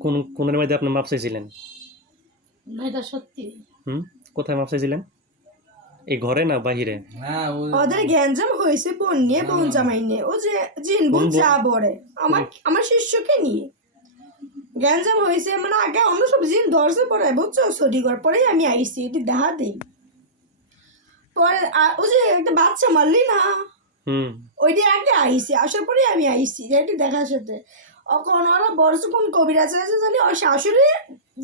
কোন কোনের মধ্যে আপনি মাপ চাইছিলেন? না এটা সত্যি। হুম? কোথায় মাপ চাইছিলেন? এই ঘরে না বাহিরে? হ্যাঁ ওদের গ্যাঞ্জাম হয়েছে বোন নিয়ে বোন জামাই নিয়ে। ও যে জিন বোন যা বলে আমার আমার শিষ্যকে নিয়ে। গ্যাঞ্জাম হয়েছে মানে আগে অন্য সব জিন ধরছে পরে বুঝছ? সরিগর পরেই আমি আইছি এটি দেখা দিই। পরে ও যে একটা বাচ্চা মারলি না? হুম। ওইটি আগে আইসি আসার পরে আমি আইসি এটি দেখার সাথে। এখন ওরা বড় কোন কবিরাজ আছে জানি ওর শাশুড়ি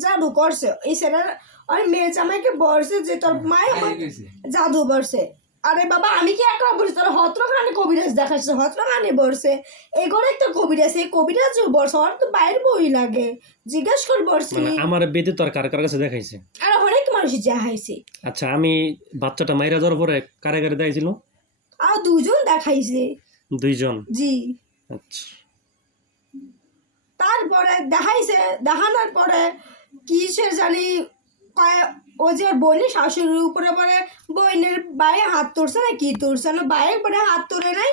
জাদু করছে। এই সেটার ওই মেয়ে জামাইকে বলছে যে তোর মায় জাদু বলছে আরে বাবা আমি কি একটা বলছি তোর হত্রখানে কবিরাজ দেখাচ্ছে হত্রখানে এই করে একটা কবিরাজ এই কবিরাজ বলছে ওর তো বাইরের বই লাগে। জিজ্ঞেস কর বলছি মানে আমার বেদে তো আর কার কার কাছে দেখাইছে? আর অনেক মানুষ যা হাইছে আচ্ছা আমি বাচ্চাটা মাইরা যাওয়ার পরে কারে কারে দেখাইছিল? আর দুজন দেখাইছে। দুইজন? জি। আচ্ছা। তারপরে দেখাইছে দেখানোর পরে কি সে জানি ও যে ওর শাশুড়ির উপরে পরে বোনের বায়ে হাত তুলছে না কি তুলছে না বায়ের পরে হাত তুলে নাই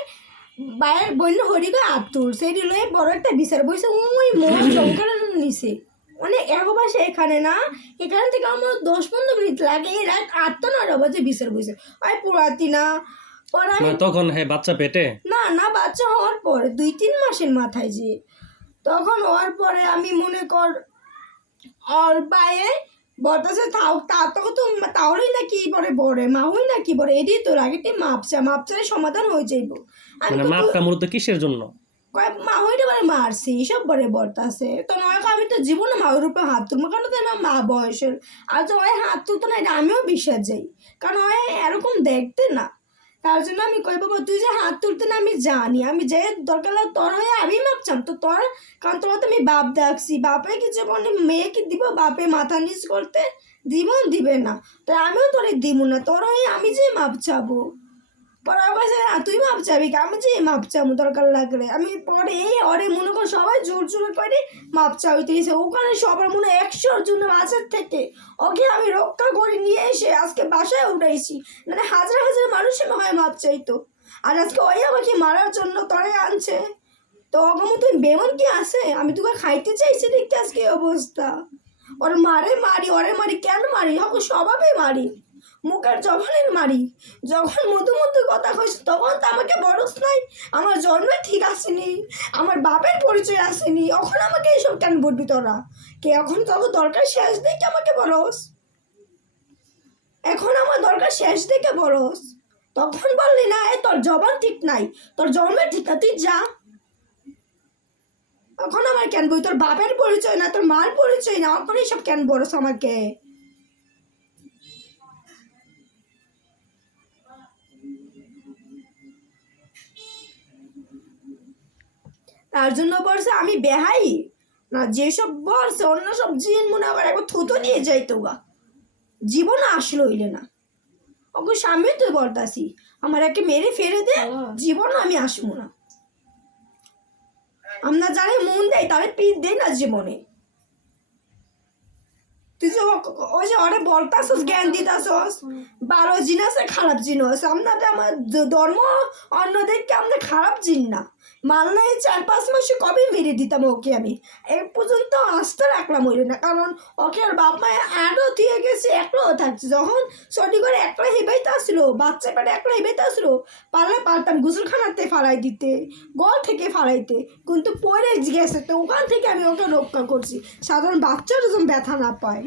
বায়ের বোনের হরিকে হাত তুলছে এটি লয়ে বড় একটা বিচার বসে ওই মোট সংখ্যাটা নিছে মানে একবার সে এখানে না এখান থেকে আমার দশ পনেরো মিনিট লাগে এই রাত আটটা নটা বাজে বিচার বসে আর পুরাতি না পরে তখন হ্যাঁ বাচ্চা পেটে? না না বাচ্চা হওয়ার পর দুই তিন মাসের মাথায় যে তখন হওয়ার পরে আমি মনে কর আর পায়ে বলতেছে তাও তা তো তো তাহলেই না কি পরে বলে মাহুই না কি বলে এটি তো আগেটি মাপচা মাপচারে সমাধান হয়ে যাইব। মানে মাপটা মূলত কিসের জন্য? কয় মাহুইটা বলে মারছি সব বলে বলতাছে তো নয় আমি তো জীবনে মাহুর উপরে হাত তুলবো কারণ তো মা বয়সের? আর তো ওই হাত তুলতো না এটা আমিও বিশ্বাস যাই। কারণ ওই এরকম দেখতে না। তার জন্য আমি কই, বাবা, তুই যে হাত তুলতে না, আমি জানি। আমি যে দরকার তোর হয়ে আমি মাপছাম তো তোর কারণ তোরা তো আমি বাপ দেখছি। বাপে কিছু মানে মেয়েকে দিব? বাপে মাথা নিচ করতে দিব, দিবে না। তো আমিও তোরে দিব না। তোর হয়ে আমি যে মাপ চাবো পরে আমার না, তুই মাপ চাবি? আমি যে মাপ চাবো, দরকার লাগলে। আমি পরে এই অরে মনে কর সবাই জোর জোর করে মাপ চাবি দিয়েছে ওখানে সবার মনে একশোর জন্য বাঁচার থেকে। ওকে আমি রক্ষা করে নিয়ে এসে আজকে বাসায় উঠাইছি। মানে হাজার হাজার মানুষের হয় মাপ চাইতো। আর আজকে ওই আমাকে মারার জন্য তরে আনছে। তো অগম তুই বেমন কি আছে? আমি তোকে খাইতে চাইছি দেখতে আজকে অবস্থা। ওর মারে মারি, ওরে মারি, কেন মারি? ওকে স্বভাবে মারি। মুখের জবানের মারি। যখন মধু মধু কথা কইস তখন তো আমাকে বরস নাই। আমার জন্মে ঠিক আসেনি। আমার বাপের পরিচয় আসেনি। এখন আমাকে এইসব কেন বলবি তোরা? কে এখন তখন দরকার শেষ দেখে আমাকে বলস এখন আমার দরকার শেষ দেখে বলস তখন বললি, না, এ তোর জবান ঠিক নাই। তোর জন্মে ঠিক না, তুই যা। এখন আমার কেন বই তোর বাপের পরিচয় না, তোর মার পরিচয় না? এখন এইসব কেন বলস আমাকে? তার জন্য বলছে আমি বেহাই। না যেসব বলছে অন্য সব জিন মনে আবার একবার থুতো নিয়ে যাইতো গা জীবন আসলো হইলে না। ওকে সামনে তো বলতাছি আমার একে মেরে ফেলে দে জীবন আমি আসব না। আমরা যারা মন দেয় তাহলে পিঠ দেয় না জীবনে। তুই যে ওই যে অরে বলতাছস জ্ঞান দিতাছস ভালো জিনিস খারাপ জিনিস আপনাদের আমার দ- ধর্ম অন্যদেরকে আমরা খারাপ জিন না। এই চার পাঁচ মাসে কবে মেরে দিতাম ওকে আমি? এ পর্যন্ত আস্থা রাখলাম ওই না, কারণ ওকে আর বাপ মায়ের আরও দিয়ে গেছে, একলাও থাকছে। যখন সঠিক করে একলা হেবাইতে আসলো, বাচ্চা পেটে একলা হেবাইতে আসলো, পারলে পারতাম গুসলখানাতে ফালাই দিতে গল থেকে ফালাইতে কিন্তু পরে গেছে। তো ওখান থেকে আমি ওকে রক্ষা করছি। সাধারণ বাচ্চারা যেন ব্যথা না পায়।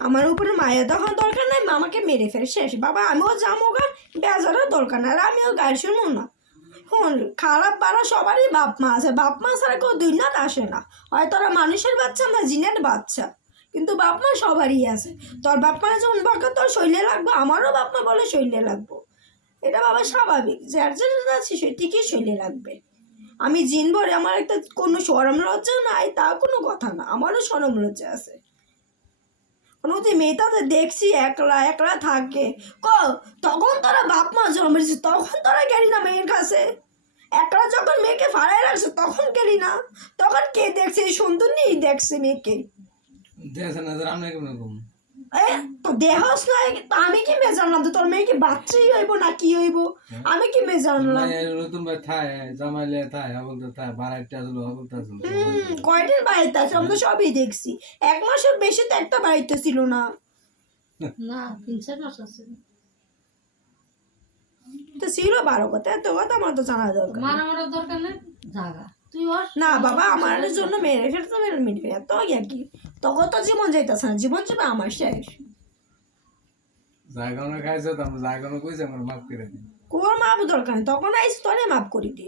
আমার উপরে মায়ের তখন দরকার নাই মামাকে মেরে ফেলে, শেষ। বাবা, আমিও যাব গা বেজারও দরকার নাই, আর আমিও গাড়ি শুনব না। হন, খারাপ বাড়া সবারই বাপ মা আছে। বাপ মা ছাড়া কেউ দুই নাত আসে না। হয় তোরা মানুষের বাচ্চা না জিনের বাচ্চা। কিন্তু বাপ মা সবারই আছে। তোর বাপ মা যখন বকে, তোর শৈলে লাগবো, আমারও বাপ মা বলে শৈলে লাগবো। এটা বাবা স্বাভাবিক, যার যার আছে সে ঠিকই শৈলে লাগবে। আমি জিন ভরে আমার একটা কোনো সরম লজ্জা নাই, তা কোনো কথা না। আমারও সরম লজ্জা আছে। কোনো মেয়েটা তো দেখছি একলা একলা থাকে। ক তখন তোরা বাপ মা জন্মেছে তখন তোরা গেলি না মেয়ের কাছে? একলা যখন মেয়েকে ফাড়াই রাখছে, তখন গেলি না? তখন কে দেখছে? এই সুন্দর নিয়েই দেখছে মেয়েকে। দেখছে না দেহস আমি কি মে জানলাম তো তোর মেয়ে কি বাচ্চাই হইব না কি হইব? আমি কি মে জানলাম? নতুন ভাই থায় জামাইলে থায় আবল তো থায় বারাইটা আসলো আবল তো আসলো কয়দিন বাড়িতে আছে? আমরা তো সবই দেখছি। এক মাসের বেশি তো একটা বাড়িতে ছিল না। না তিন চার মাস আছে। তো ছিল বারো কথা এত কথা আমার তো জানা দরকার মারা মারার দরকার নেই? জাগা। তুই না বাবা আমার জন্য মেরে ফেলতে মেরে মিটবে না। তো আর কি? তখন তো জীবন যাইতেছে না জীবন যাবে আমার শেষ। জায়গানো খাইছে তো আমরা জায়গানো কইছে আমার মাফ করে দিই কোর মাপ দরকার নেই তখন আইস তোরে মাফ করি দি